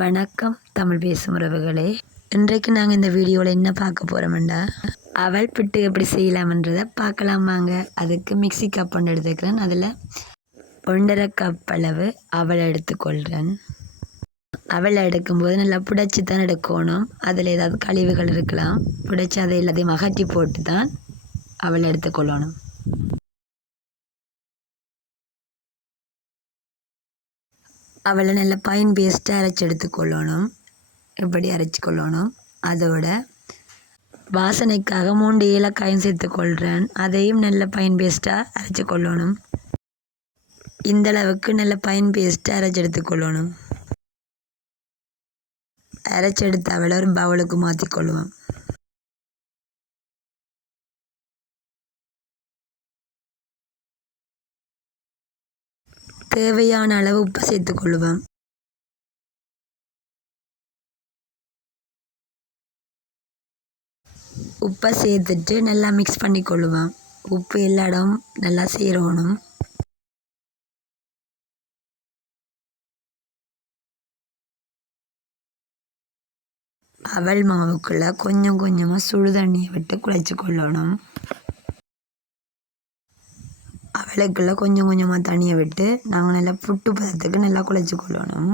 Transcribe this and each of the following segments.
வணக்கம் தமிழ் பேசும் உறவுகளே. இன்றைக்கு நாங்கள் இந்த வீடியோவில் என்ன பார்க்க போகிறோம்டா, அவல் புட்டு எப்படி செய்யலாம்ன்றதை பார்க்கலாம் வாங்க. அதுக்கு மிக்ஸி கப் ஒன்று எடுத்துக்கிறேன். அதில் 1.5 கப் அளவு அவல் எடுத்துக்கொள்கிறேன். அவல் எடுக்கும்போது நல்லா புடைச்சி தான் எடுக்கணும். அதில் ஏதாவது கழிவுகள் இருக்கலாம். புடைச்சி அதை எல்லாத்தையும் அகற்றி போட்டு தான் அவல் எடுத்துக்கொள்ளணும். அவளை நல்லா பைன் பேஸ்ட்டாக அரைச்சி எடுத்துக்கொள்ளணும். எப்படி அரைச்சிக்கொள்ளணும், அதோட வாசனைக்காக 3 ஏலக்காயும் சேர்த்துக்கொள்கிறேன். அதையும் நல்ல பைன் பேஸ்ட்டாக அரைச்சி கொள்ளணும். இந்தளவுக்கு நல்ல பைன் பேஸ்ட்டாக அரைச்சி எடுத்துக்கொள்ளணும். அரைச்சி எடுத்த அவளை ஒரு பவுலுக்கு மாற்றிக்கொள்ளுவோம். தேவையான அளவு உப்பு சேர்த்துக்கொள்ளுவேன். உப்பை சேர்த்துட்டு நல்லா மிக்ஸ் பண்ணி கொள்ளுவேன். உப்பு எல்லா இடம் நல்லா சேரணும். அவல் மாவுக்குள்ளே கொஞ்சம் கொஞ்சமாக சுடு தண்ணியை விட்டு குழைச்சி கொள்ளணும். அவளுக்குள்ளே கொஞ்சம் கொஞ்சமாக தண்ணியை விட்டு நாங்கள் நல்லா புட்டு பதத்துக்கு நல்லா குழைச்சி கொள்ளணும்.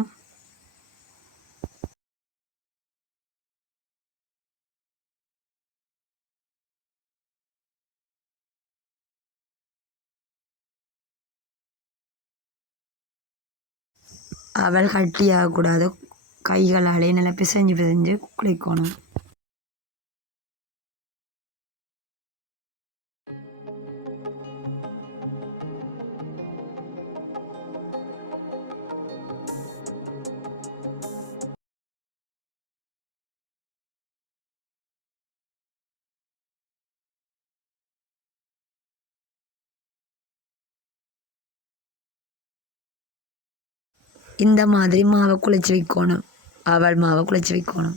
அவல் கட்டியாகக்கூடாது. கைகளாலே நல்லா பிசைஞ்சு பிசைஞ்சு குழைக்கணும். இந்த மாதிரி மாவை குழைச்சி வைக்கணும். அவல் மாவை குழைச்சி வைக்கணும்.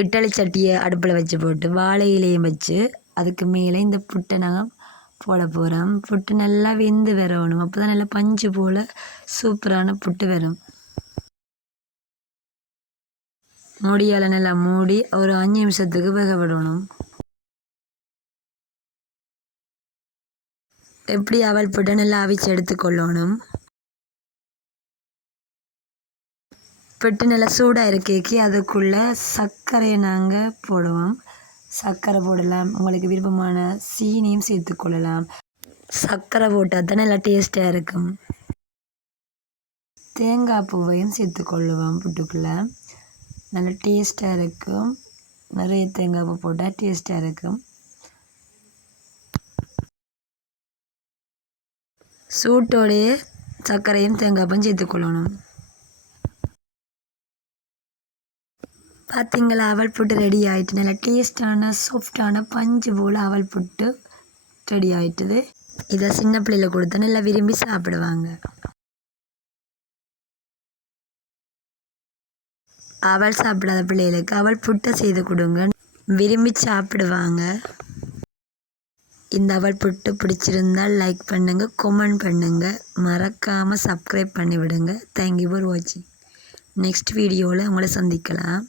இட்டலி சட்டியை அடுப்பில் வச்சு போட்டு வாழை இலையும் வச்சு அதுக்கு மேலே இந்த புட்டை நாங்கள் போட போகிறோம். புட்டு நல்லா வெந்து வரணும். அப்போ தான் நல்லா பஞ்சு போல் சூப்பரான புட்டு வரும். மூடியால் நல்லா மூடி ஒரு 5 நிமிஷத்துக்கு வேக விடணும். எப்படி அவல் புட்டை நல்லா அவிச்சு எடுத்துக்கொள்ளணும். புட்டு நல்லா சூடாக இருக்கேக்கி அதுக்குள்ளே சர்க்கரையை நாங்கள் போடுவோம். சர்க்கரை போடலாம். உங்களுக்கு விருப்பமான சீனியும் சேர்த்துக்கொள்ளலாம். சர்க்கரை போட்டால் தான் நல்லா டேஸ்ட்டாக இருக்கும். தேங்காய் பூவையும் சேர்த்துக்கொள்ளுவோம். புட்டுக்குள்ளே நல்லா டேஸ்ட்டாக இருக்கும். நிறைய தேங்காய் பூ போட்டால் டேஸ்ட்டாக இருக்கும். சூட்டோடைய சர்க்கரையும் தேங்காய் பூவும் சேர்த்துக்கொள்ளணும். பார்த்தீங்களா, அவல் புட்டு ரெடி ஆகிட்டு. நல்லா டேஸ்டான சாஃப்டான பஞ்சு போல் அவல் புட்டு ரெடி ஆகிட்டுது. இதை சின்ன பிள்ளைல கொடுத்தா நல்லா விரும்பி சாப்பிடுவாங்க. அவல் சாப்பிடாத பிள்ளைகளுக்கு அவல் புட்டை செய்து கொடுங்க, விரும்பி சாப்பிடுவாங்க. இந்த அவல் புட்டு பிடிச்சிருந்தால் லைக் பண்ணுங்கள், கமெண்ட் பண்ணுங்கள், மறக்காமல் சப்ஸ்கிரைப் பண்ணி விடுங்க. தேங்க்யூ ஃபார் வாட்சிங். நெக்ஸ்ட் வீடியோவில் உங்களை சந்திக்கலாம்.